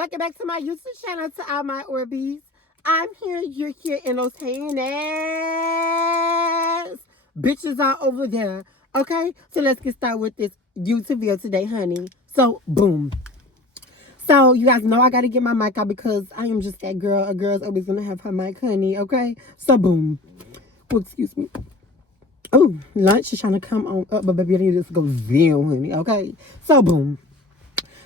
Welcome back to my YouTube channel, to all my Orbeez. I'm here, you're here, and those hating ass bitches are over there. Okay, so let's get started with this YouTube video today, honey. So, boom. So, you guys know I gotta get my mic out because I am just that girl. A girl's always gonna have her mic, honey, okay? So, boom. Oh, excuse me. Oh, lunch is trying to come on up, but baby, I need to just go zero, honey, okay? So, boom.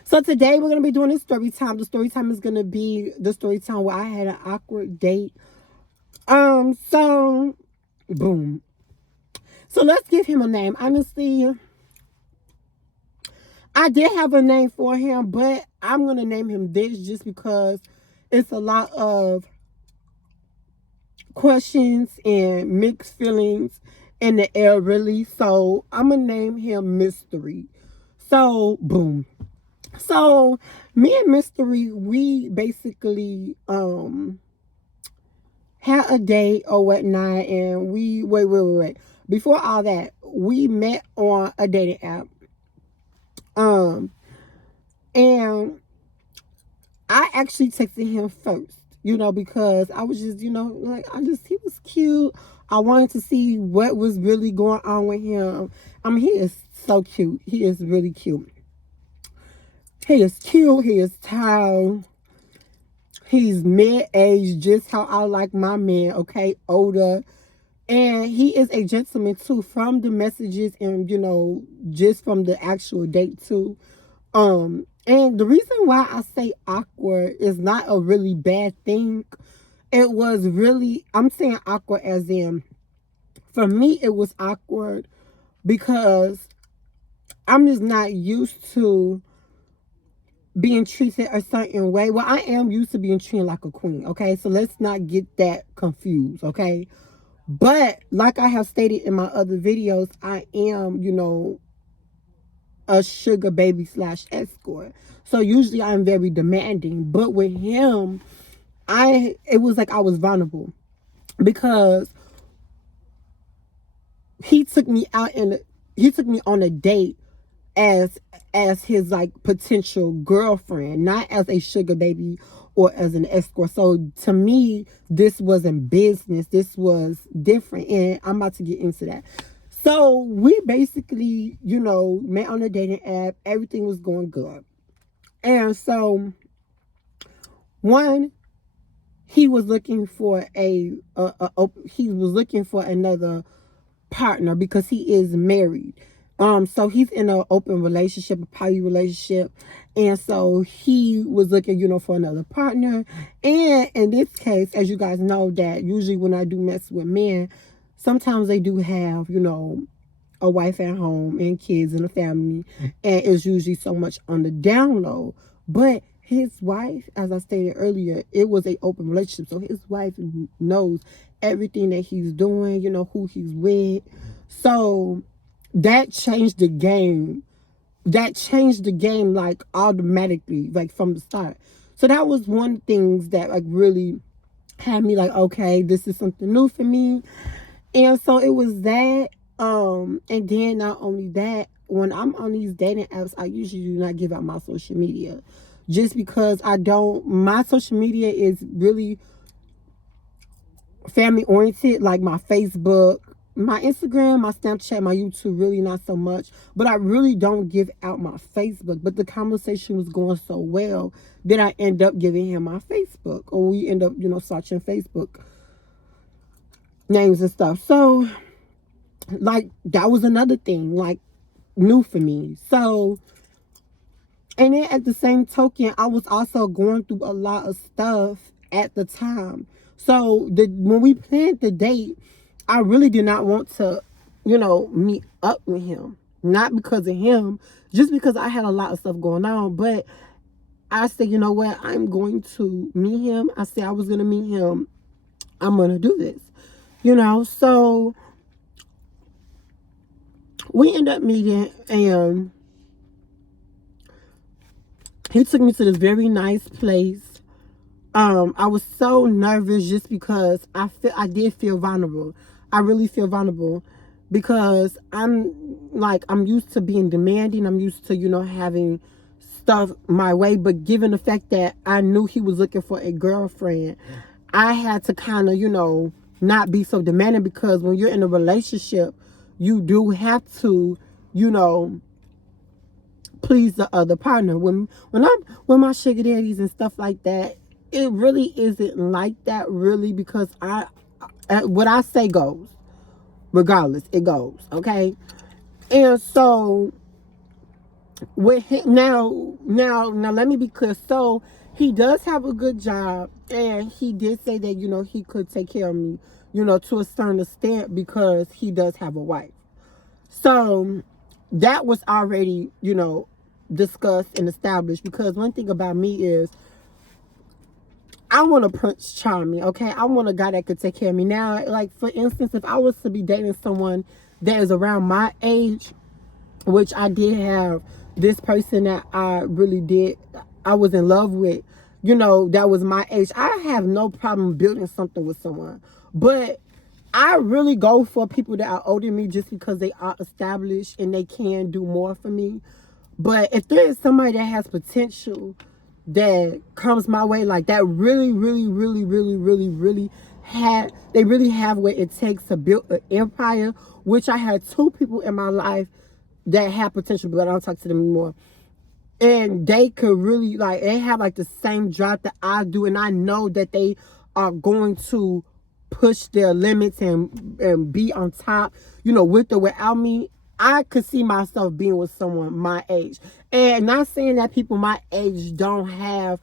So today we're going to be doing a story time. The story time is going to be the story time where I had an awkward date. So, boom. So let's give him a name. Honestly, I did have a name for him, but I'm going to name him this just because it's a lot of questions and mixed feelings in the air, really. So I'm going to name him Mystery. So, boom. So, me and Mystery, we basically had a date or whatnot, and we wait. Before all that, we met on a dating app. And I actually texted him first, because I was just, like he was cute. I wanted to see what was really going on with him. I mean, he is so cute. He is really cute. He is cute. He is tall. He's mid-age, just how I like my man, okay? Older. And he is a gentleman, too, from the messages and, just from the actual date, too. And the reason why I say awkward is not a really bad thing. It was really, I'm saying awkward as in, for me, it was awkward because I'm just not used to being treated a certain way. Well, I am used to being treated like a queen, okay? So let's not get that confused, okay? But like I have stated in my other videos, I am, a sugar baby / escort. So usually I'm very demanding. But with him, it was like I was vulnerable because he took me on a date as his like potential girlfriend, not as a sugar baby or as an escort. So to me, this wasn't business. This was different, and I'm about to get into that. So we basically, met on a dating app. Everything was going good, and so he was looking for he was looking for another partner because he is married. So he's in an open relationship, a poly relationship, and so he was looking, for another partner. And in this case, as you guys know, that usually when I do mess with men, sometimes they do have, a wife at home and kids and a family, and it's usually so much on the down low. But his wife, as I stated earlier, it was an open relationship, so his wife knows everything that he's doing, who he's with. So that changed the game. That changed the game like automatically, like from the start. So that was one thing that like really had me like, okay, this is something new for me. And so it was that. And then not only that, when I'm on these dating apps, I usually do not give out my social media. Just because my social media is really family oriented, like my Facebook, my Instagram, my Snapchat, my YouTube, really not so much. But I really don't give out my Facebook. But the conversation was going so well that I end up giving him my Facebook. Or we end up, searching Facebook names and stuff. So, like, that was another thing, like, new for me. So, and then at the same token, I was also going through a lot of stuff at the time. So, when we planned the date, I really did not want to, meet up with him. Not because of him, just because I had a lot of stuff going on. But I said, you know what? I'm going to meet him. I said I was going to meet him. I'm going to do this. So we end up meeting, and he took me to this very nice place. I was so nervous just because I did feel vulnerable. I really feel vulnerable because I'm used to being demanding. I'm used to, having stuff my way. But given the fact that I knew he was looking for a girlfriend, I had to kind of, not be so demanding, because when you're in a relationship, you do have to, please the other partner. When I'm with my sugar daddies and stuff like that, it really isn't like that, really, because what I say goes, regardless, it goes, okay. And so with him, now let me be clear. So he does have a good job, and he did say that he could take care of me, to a certain extent, because he does have a wife. So that was already discussed and established, because one thing about me is I want a Prince Charming, okay? I want a guy that could take care of me. Now, like, for instance, if I was to be dating someone that is around my age, which I did have this person that I was in love with, that was my age, I have no problem building something with someone. But I really go for people that are older than me, just because they are established and they can do more for me. But if there is somebody that has potential that comes my way, like that really, really, really, really, really, really they really have what it takes to build an empire, which I had two people in my life that have potential, but I don't talk to them anymore. And they could really, like, they have like the same drive that I do, and I know that they are going to push their limits and be on top, with or without me. I could see myself being with someone my age. And not saying that people my age don't have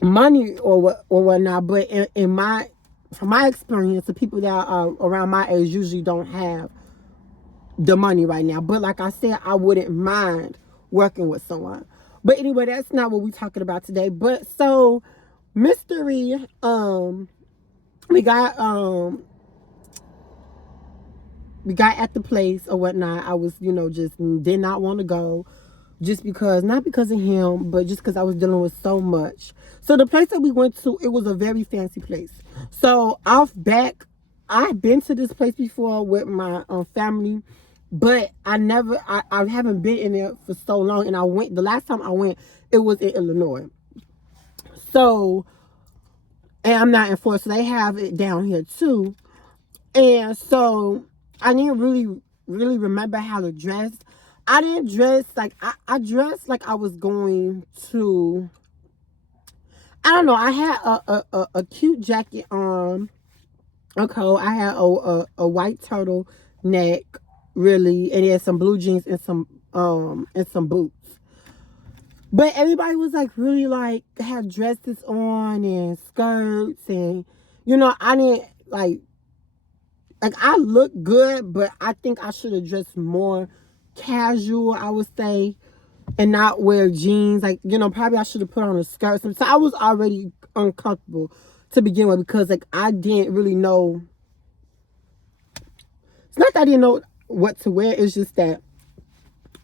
money or whatnot, but from my experience, the people that are around my age usually don't have the money right now. But like I said, I wouldn't mind working with someone. But anyway, that's not what we're talking about today. But so mystery, we got at the place or whatnot. I was, just did not want to go, just because, not because of him, but just because I was dealing with so much. So the place that we went to, it was a very fancy place. So off back, I've been to this place before with my family, but I haven't been in there for so long. And the last time I went, it was in Illinois. So, and I'm not in Florida, so they have it down here too. And so I didn't really, really remember how to dress. I didn't dress like, I dressed like I was going to, I don't know. I had a cute jacket on. Okay, I had a white turtleneck, really, and then some blue jeans and some boots. But everybody was like really like had dresses on and skirts, and I didn't like I look good, but I think I should have dressed more casual, I would say, and not wear jeans. Like, probably I should have put on a skirt. So I was already uncomfortable to begin with, because like I didn't really know. It's not that I didn't know what to wear. It's just that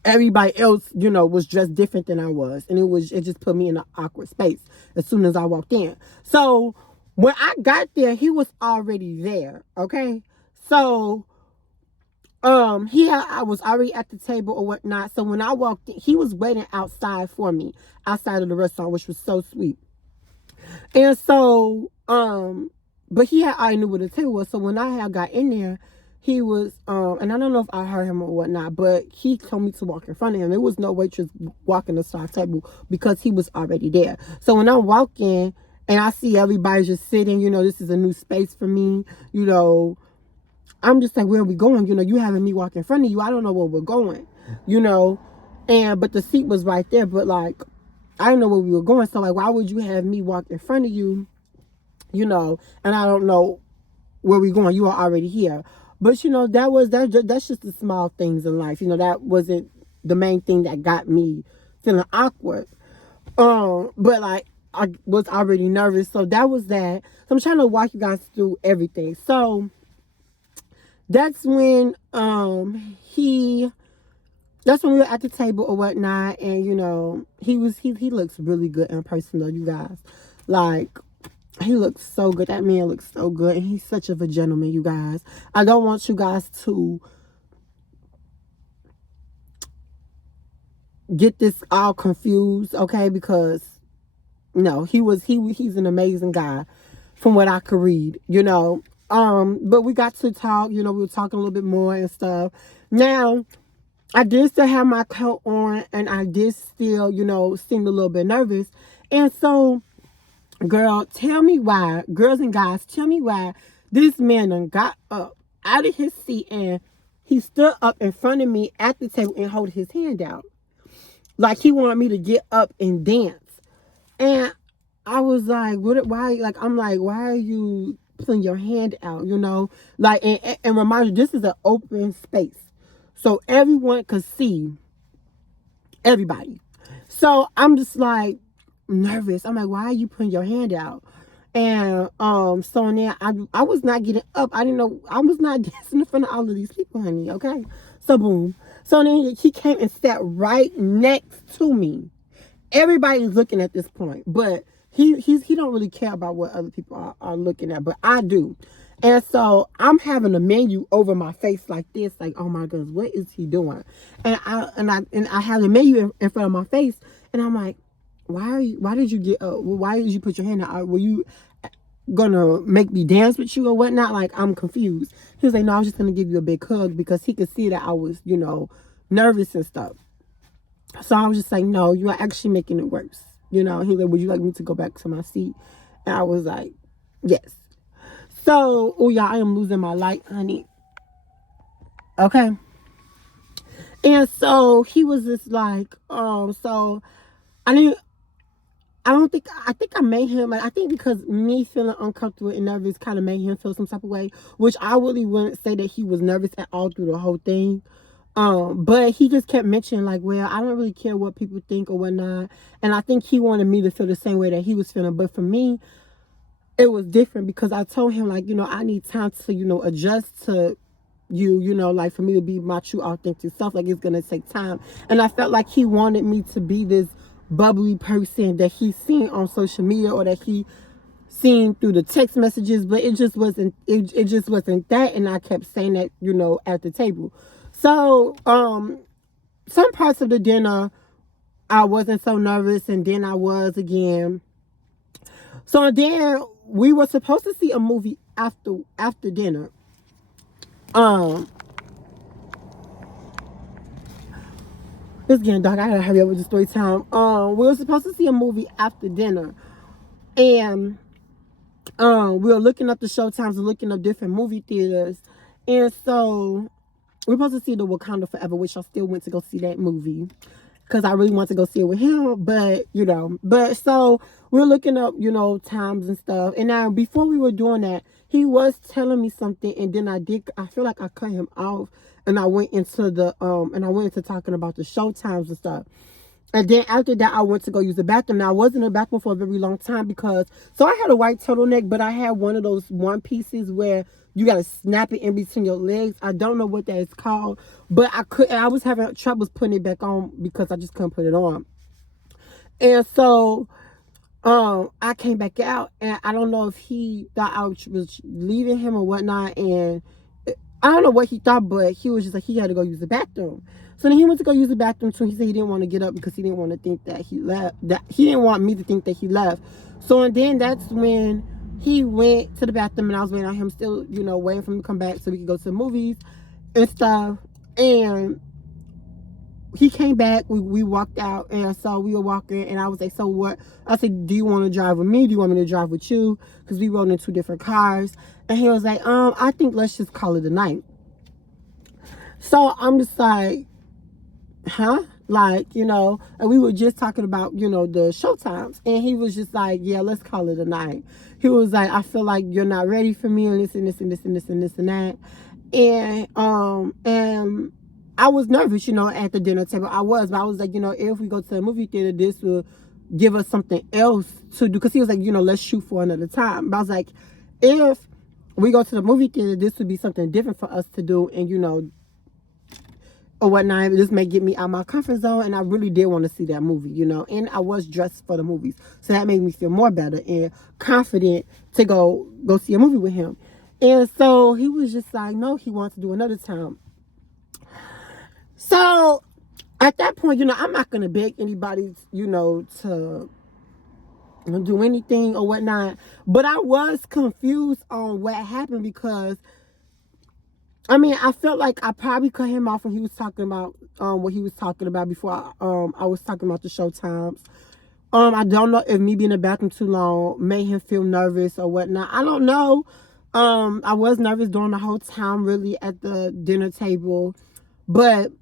everybody else, was dressed different than I was. And it just put me in an awkward space as soon as I walked in. So when I got there, he was already there. Okay. So I was already at the table or whatnot. So when I walked in, he was waiting outside for me, outside of the restaurant, which was so sweet. And so, but he had already knew what the table was. So when I had got in there, he was, and I don't know if I heard him or whatnot, but he told me to walk in front of him. There was no waitress walking the side table, because he was already there. So when I walk in and I see everybody just sitting, this is a new space for me, I'm just like, where are we going? You having me walk in front of you. I don't know where we're going, but the seat was right there. But like, I didn't know where we were going. So like, why would you have me walk in front of you, and I don't know where we're going. You are already here. But that's just the small things in life. That wasn't the main thing that got me feeling awkward. But like, I was already nervous. So that was that. So I'm trying to walk you guys through everything. So that's when that's when we were at the table or whatnot, and he looks really good in person though, you guys. Like, he looks so good. That man looks so good, and he's such of a gentleman, you guys. I don't want you guys to get this all confused, okay? Because no, he's an amazing guy from what I could read, you know. But we got to talk, you know, we were talking a little bit more and stuff. Now, I did still have my coat on and I did still, you know, seem a little bit nervous. And so, girl, tell me why, girls and guys, tell me why this man done got up out of his seat and he stood up in front of me at the table and hold his hand out. Like he wanted me to get up and dance. And I was like, why? Like, I'm like, why are you putting your hand out, you know? Like, and remind you, this is an open space. So everyone could see everybody. So I'm just like nervous. I'm like, why are you putting your hand out? And so now I was not getting up. I didn't know I was not dancing in front of all of these people, honey. Okay. So boom. So then he came and sat right next to me. Everybody's looking at this point, but he don't really care about what other people are looking at, but I do. And so I'm having a menu over my face like this, like, oh my goodness, what is he doing? And I have the menu in front of my face, and I'm like, why did you get why did you put your hand out? Were you gonna make me dance with you or whatnot? Like, I'm confused. He was like, no, I was just gonna give you a big hug, because he could see that I was, you know, nervous and stuff. So I was just like, no, you are actually making it worse. You know, he's like, would you like me to go back to my seat? And I was like, yes. So, oh yeah, I am losing my light, honey. Okay. And so he was just like, so I didn't, I think I made him, like, I think because me feeling uncomfortable and nervous kind of made him feel some type of way, which I really wouldn't say that he was nervous at all through the whole thing. But he just kept mentioning, like, well, I don't really care what people think or whatnot. And I think he wanted me to feel the same way that he was feeling. But for me, it was different, because I told him, like, you know, I need time to, you know, adjust to you, you know, like, for me to be my true authentic self. Like, it's gonna take time. And I felt like he wanted me to be this bubbly person that he seen on social media, or that he seen through the text messages, but it just wasn't it just wasn't that. And I kept saying that, you know, at the table. So some parts of the dinner I wasn't so nervous, and then I was again. So then we were supposed to see a movie after dinner. It's getting dark. I gotta hurry up with the story time. We were supposed to see a movie after dinner, and we were looking up the show times and looking up different movie theaters, and so we're supposed to see the Wakanda Forever, which I still went to go see that movie, because I really want to go see it with him. But, you know, so we're looking up, you know, times and stuff. And now, before we were doing that, he was telling me something, and then I feel like I cut him off, and I went into talking about the show times and stuff. And then after that, I went to go use the bathroom. Now, I wasn't in the bathroom for a very long time, because, so I had a white turtleneck, but I had one of those one pieces where you got to snap it in between your legs. I don't know what that is called, but I was having troubles putting it back on, because I just couldn't put it on. And so, I came back out, and I don't know if he thought I was leaving him or whatnot. And I don't know what he thought, but he was just like, he had to go use the bathroom. So then he went to go use the bathroom too. He said he didn't want to get up, because he didn't want to think that he left. That he didn't want me to think that he left. So, and then that's when he went to the bathroom, and I was waiting on him, still, you know, waiting for him to come back so we could go to the movies and stuff. And he came back, we walked out, and so we were walking, and I was like, so what? I said, do you want to drive with me? Do you want me to drive with you? Because we rode in 2 different cars. And he was like, I think let's just call it a night. So I'm just like, huh? Like, you know, and we were just talking about, you know, the show times. And he was just like, yeah, let's call it a night. He was like, I feel like you're not ready for me, and this and this and this and this and this and that. And I was nervous, you know, at the dinner table. I was, but I was like, you know, if we go to the movie theater, this will give us something else to do. Because he was like, you know, let's shoot for another time. But I was like, if we go to the movie theater, this would be something different for us to do, and, you know, or whatnot. This may get me out of my comfort zone, and I really did want to see that movie, you know. And I was dressed for the movies, so that made me feel more better and confident to go see a movie with him. And so he was just like, no, he wants to do another time. So at that point, point, you know, I'm not going to beg anybody, you know, to do anything or whatnot. But I was confused on what happened because, I mean, I felt like I probably cut him off when he was talking about what he was talking about before I was talking about the Showtimes. I don't know if me being in the bathroom too long made him feel nervous or whatnot. I don't know. I was nervous during the whole time, really, at the dinner table. But,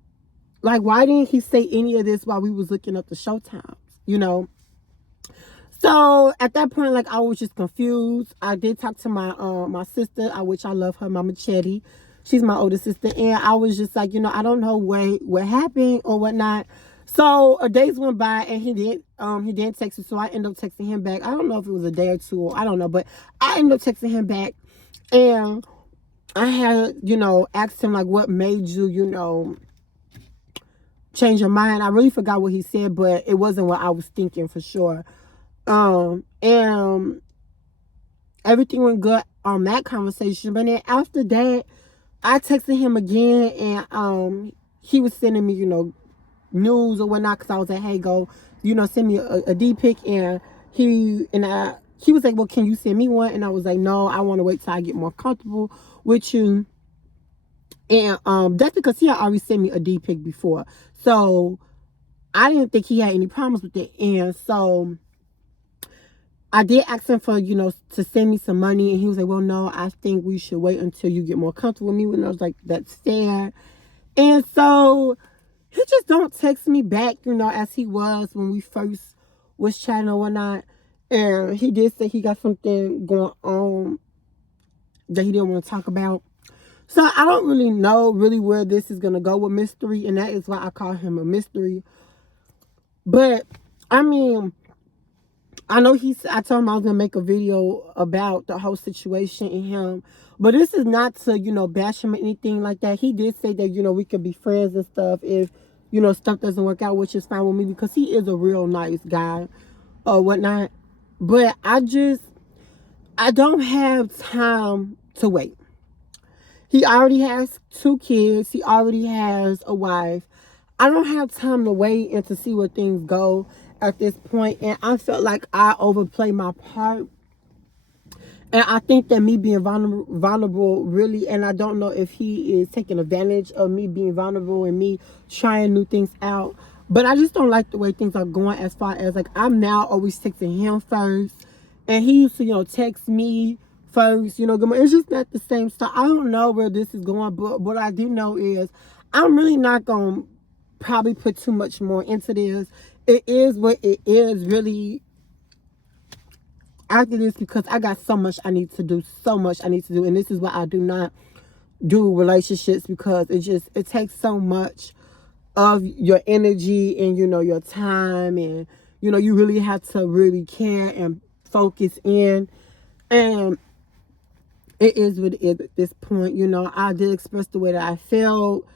like, why didn't he say any of this while we was looking up the Showtimes, you know? So, at that point, like, I was just confused. I did talk to my sister, which I love her, Mama Chetty. She's my older sister. And I was just like, you know, I don't know what happened or whatnot. So days went by and he didn't text me. So I ended up texting him back. I don't know if it was a day or two, or I don't know, but I ended up texting him back. And I had, you know, asked him, like, what made you, you know, change your mind. I really forgot what he said, but it wasn't what I was thinking for sure. And everything went good on that conversation. But then after that, I texted him again, and he was sending me, you know, news or whatnot, because I was like, hey, go, you know, send me a D pic. And he was like, well, can you send me one? And I was like, no, I want to wait till I get more comfortable with you. And that's because he had already sent me a D pic before, so I didn't think he had any problems with it. And so I did ask him for, you know, to send me some money, and he was like, well, no, I think we should wait until you get more comfortable with me. And I was like, that's fair. And so he just don't text me back, you know, as he was when we first was chatting or whatnot. And he did say he got something going on that he didn't want to talk about. So I don't really know where this is going to go with Mystery, and that is why I call him a mystery. But, I mean, I know I told him I was going to make a video about the whole situation and him. But this is not to, you know, bash him or anything like that. He did say that, you know, we could be friends and stuff if, you know, stuff doesn't work out, which is fine with me because he is a real nice guy or whatnot. But I don't have time to wait. He already has 2 kids. He already has a wife. I don't have time to wait and to see where things go at this point. And I felt like I overplayed my part. And I think that me being vulnerable really, and I don't know if he is taking advantage of me being vulnerable and me trying new things out. But I just don't like the way things are going, as far as, like, I'm now always texting him first. And he used to, you know, text me first, you know. It's just not the same stuff. I don't know where this is going, but what I do know is I'm really not going to probably put too much more into this. It is what it is, really, after this, because I got so much I need to do, and this is why I do not do relationships, because it takes so much of your energy and, you know, your time, and, you know, you really have to really care and focus in. And it is what it is at this point. You know, I did express the way that I felt.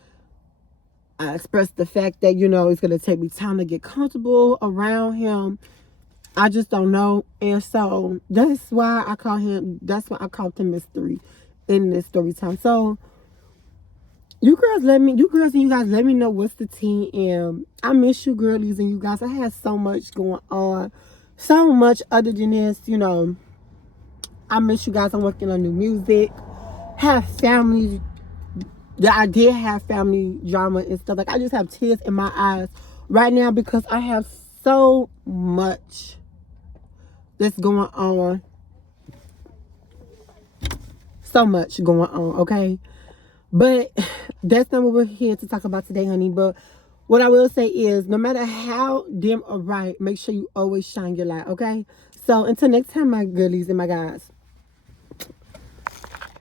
I expressed the fact that, you know, it's going to take me time to get comfortable around him. I just don't know. And so that's why I called him Mystery in this story time. So you girls and you guys let me know what's the tea. And I miss you girlies and you guys. I had so much going on. So much other than this, you know. I miss you guys. I'm working on new music. Have family. I did have family drama and stuff. Like, I just have tears in my eyes right now because I have so much that's going on. So much going on, okay? But that's not what we're here to talk about today, honey. But what I will say is, no matter how dim or bright, make sure you always shine your light, okay? So until next time, my girlies and my guys.